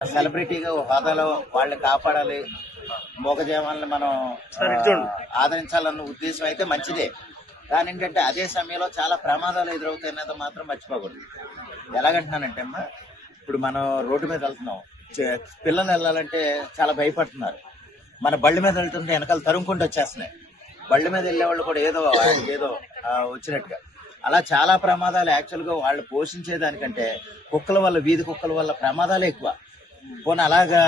సెలబ్రిటీగా హోదాలో వాళ్ళని కాపాడాలి, మూగజీవాలను మనం ఆదరించాలన్న ఉద్దేశం అయితే మంచిదే. కానీ ఏంటంటే అదే సమయంలో చాలా ప్రమాదాలు ఎదురవుతాయనేది మాత్రం మర్చిపోకూడదు. ఎలాగంటున్నానంటే అమ్మా, ఇప్పుడు మనం రోడ్డు మీద వెళ్తున్నాం, పిల్లలు వెళ్ళాలంటే చాలా భయపడుతున్నారు. మన బళ్ళ మీద వెళ్తుంటే వెనకాల తరుముకుంటూ వచ్చేస్తున్నాయి. బళ్ళ మీద వెళ్ళే వాళ్ళు కూడా ఏదో ఏదో వచ్చినట్టుగా అలా చాలా ప్రమాదాలు. యాక్చువల్గా వాళ్ళు పోషించేదానికంటే కుక్కల వల్ల, వీధి కుక్కల వల్ల ప్రమాదాలే ఎక్కువ. పోనీ అలాగా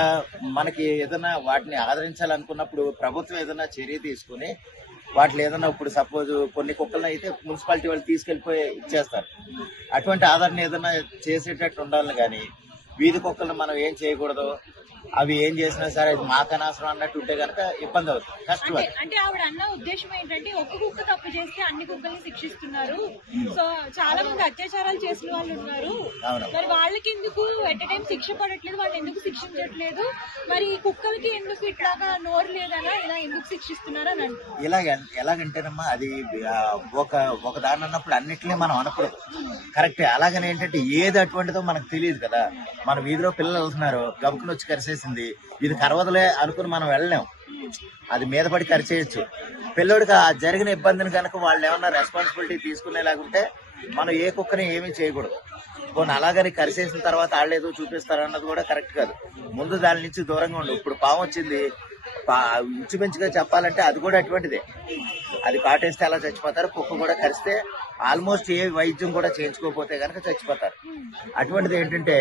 మనకి ఏదైనా వాటిని ఆదరించాలనుకున్నప్పుడు ప్రభుత్వం ఏదైనా చర్య తీసుకుని వాటిని ఏదైనా, ఇప్పుడు సపోజ్ కొన్ని కుక్కలను అయితే మున్సిపాలిటీ వాళ్ళు తీసుకెళ్లిపోయి ఇచ్చేస్తారు. అటువంటి ఆదరణ ఏదైనా చేసేటట్టు ఉండాలని, కానీ వీధి కుక్కలను మనం ఏం చేయకూడదు. అవి ఏం చేసినా సరే అది మాకు అనవసరం అన్నట్టు ఉంటే కనుక ఇబ్బంది అవుతుంది, కష్టం. అంటే ఆవిడ అన్న ఉద్దేశం ఏంటంటే ఒక్క కుక్క తప్పు చేస్తే అన్ని కుక్కల్ని శిక్షిస్తున్నారు. సో చాలా మంది అత్యాచారాలు చేసిన వాళ్ళు ఉన్నారు, మరి వాళ్ళకి ఎందుకు ఎట్ టైం శిక్ష పడట్లేదు, వాళ్ళని ఎందుకు శిక్షించట్లేదు, మరి కుక్కలకి ఎందుకు ఇట్లాగా నోరు లేదనా ఇలా ఎందుకు శిక్షిస్తున్నారు అని అంటారు. ఎలాగంటేనమ్మా, అది ఒక దాని అన్నప్పుడు అన్నిటినీ మనం అనకూడదు, కరెక్టే. అలాగని ఏంటంటే ఏది అటువంటిదో మనకు తెలియదు కదా. మన వీధిలో పిల్లలు వెళ్తున్నారు, గబుకుని వచ్చి కరిసేసింది, ఇది కరవదులే అనుకుని మనం వెళ్ళలేం. అది మీద పడి కరిచేయచ్చు. పిల్లోడికి ఆ జరిగిన ఇబ్బందిని కనుక వాళ్ళు ఏమన్నా రెస్పాన్సిబిలిటీ తీసుకునేలాగుంటే మనం ఏ కుక్కని ఏమీ చేయకూడదు. పోనీ అలాగని కరిసేసిన తర్వాత వాళ్ళు ఏదో చూపిస్తారు అన్నది కూడా కరెక్ట్ కాదు. ముందు దాని నుంచి దూరంగా ఉండు. ఇప్పుడు పాము వచ్చింది, ఇంచుమించుగా చెప్పాలంటే అది కూడా అటువంటిదే. అది కాటేస్తే అలా చచ్చిపోతారు. కుక్క కూడా కరిస్తే ఆల్మోస్ట్ ఏ వైద్యం కూడా చేయించుకోకపోతే కనుక చచ్చిపోతారు. అటువంటిది ఏంటంటే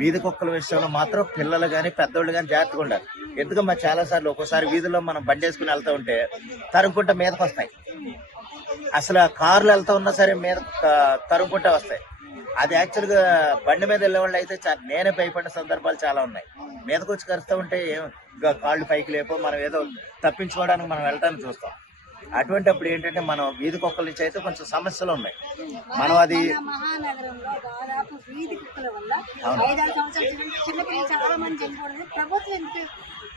వీధి కుక్కల విషయంలో మాత్రం పిల్లలు కానీ పెద్దోళ్ళు కానీ జాగ్రత్తగా ఉండాలి. ఎందుకమ్మా, చాలా సార్లు ఒక్కోసారి వీధిలో మనం బండి వేసుకుని వెళ్తూ ఉంటే తరుముకుంటా మీదకి వస్తాయి. అసలు కార్లు వెళ్తూ ఉన్నా సరే మీద తరుముకుంటా వస్తాయి. అది యాక్చువల్గా బండి మీద వెళ్ళే వాళ్ళు అయితే నేనే భయపడిన సందర్భాలు చాలా ఉన్నాయి. మీదకి వచ్చి కరుస్తూ ఉంటే కాళ్ళు పైకి లేపో మనం ఏదో తప్పించుకోవడానికి మనం వెళ్ళడానికి చూస్తాం. అటువంటి అప్పుడు ఏంటంటే మనం వీధి కుక్కల నుంచి అయితే కొంచెం సమస్యలు ఉన్నాయి. మనం అది మహానగరంలో దాదాపు వీధి కుక్కల వల్ల 5-6 సంవత్సరాల చిన్నపిల్లలు చాలా మంది చనిపోవడం, ప్రభుత్వం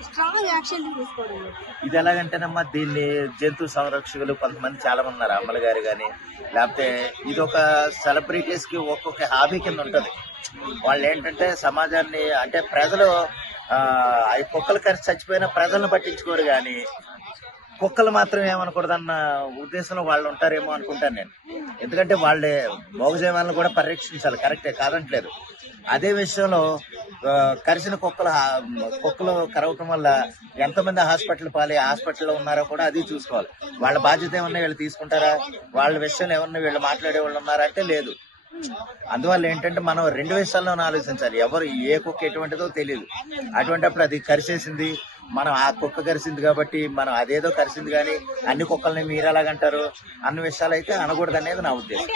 స్ట్రాంగ్ యాక్షన్ తీసుకోవడం. ఇది ఎలాగంటేనమ్మా, దీన్ని జంతు సంరక్షకులు కొంతమంది చాలా మంది ఉన్నారు, అమ్మల గారు కానీ, లేకపోతే ఇది ఒక సెలబ్రిటీస్ కి ఒక్కొక్క హాబీ కింద ఉంటుంది. వాళ్ళు ఏంటంటే సమాజాన్ని, అంటే ప్రజలు అవి కుక్కలు కరిచి చచ్చిపోయిన ప్రజలను పట్టించుకోరు, కానీ కుక్కలు మాత్రం ఏమనకూడదన్న ఉద్దేశంలో వాళ్ళు ఉంటారేమో అనుకుంటాను నేను. ఎందుకంటే వాళ్ళే మూగజీవాలను కూడా పరిరక్షించాలి, కరెక్టే, కాదంటలేదు. అదే విషయంలో కరిసిన కుక్కలు కరవటం వల్ల ఎంతమంది హాస్పిటల్లో ఉన్నారో కూడా అది చూసుకోవాలి. వాళ్ళ బాధ్యత ఏమన్నా వీళ్ళు తీసుకుంటారా, వాళ్ళ విషయంలో ఏమన్నా వీళ్ళు మాట్లాడే వాళ్ళు ఉన్నారా అంటే లేదు. అందువల్ల ఏంటంటే మనం రెండు విషయాల్లో ఆలోచించాలి. ఎవరు ఏ కుక్క ఎటువంటిదో తెలియదు. అటువంటిప్పుడు అది కరిసేసింది, మనం ఆ కుక్క కరిసింది కాబట్టి మనం అదేదో కరిసింది, కానీ అన్ని కుక్కల్ని మీరు ఎలాగంటారు అన్న విషయాలు అయితే అనకూడదు అనేది నా ఉద్దేశం.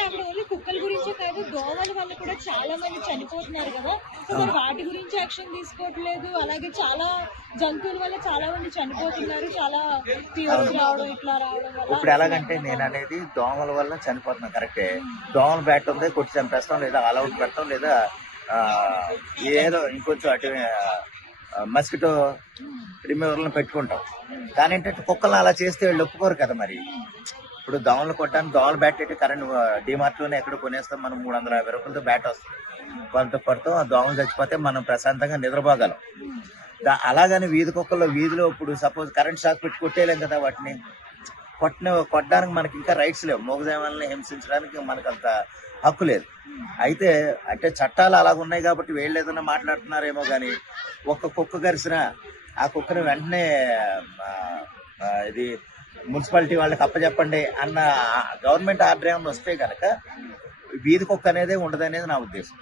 కుక్కల గురించి కాదు, దోమల వల్ల కూడా చాలా మంది చనిపోతున్నారు కదా, వాటి గురించి యాక్షన్ తీసుకోవట్లేదు. అలాగే చాలా జంతువుల వల్ల చాలా మంది చనిపోతున్నారు, చాలా ఫీవర్స్ రావడం, ఇట్లా రావడం వల్ల. ఇప్పుడు ఎలాగంటే నేను అనేది దోమల వల్ల చనిపోతున్నాం, కరెక్టే. దోమల బ్యాట్ ఉంది, కొట్టి చంపేస్తాం, లేదా అలౌట్ పెడతాం, లేదా ఏదో ఇంకొంచెం అటు మస్కిటో రిమూవర్లను పెట్టుకుంటాం. కానీ ఏంటంటే కుక్కలను అలా చేస్తే వీళ్ళు ఒప్పుకోరు కదా. మరి ఇప్పుడు దోమలు కొట్టడానికి దోమల బ్యాట్ అయితే కరెంట్ డిమార్ట్ లోనే ఎక్కడ కొనేస్తాం, మనం 350 రూపాయలతో బ్యాట్ వస్తుంది, కొంత కొడతాం, ఆ దోమలు చచ్చిపోతే మనం ప్రశాంతంగా నిద్రపోగలం. అలాగని వీధి కుక్కల్లో వీధిలో ఇప్పుడు సపోజ్ కరెంట్ షాక్ పెట్టి కొట్టేయలేం కదా. వాటిని కొట్టడానికి మనకి ఇంకా రైట్స్ లేవు. మూగజీవాలని హింసించడానికి మనకు అంత హక్కు లేదు. అయితే అంటే చట్టాలు అలాగున్నాయి కాబట్టి వీళ్ళు ఏదైనా మాట్లాడుతున్నారేమో, కానీ ఒక్క కుక్క కరిసిన ఆ కుక్కను వెంటనే ఇది మున్సిపాలిటీ వాళ్ళకి అప్పచెప్పండి అన్న గవర్నమెంట్ ఆర్డర్ ఏమన్నా వస్తే కనుక వీధి కుక్క అనేది ఉండదనేది నా ఉద్దేశం.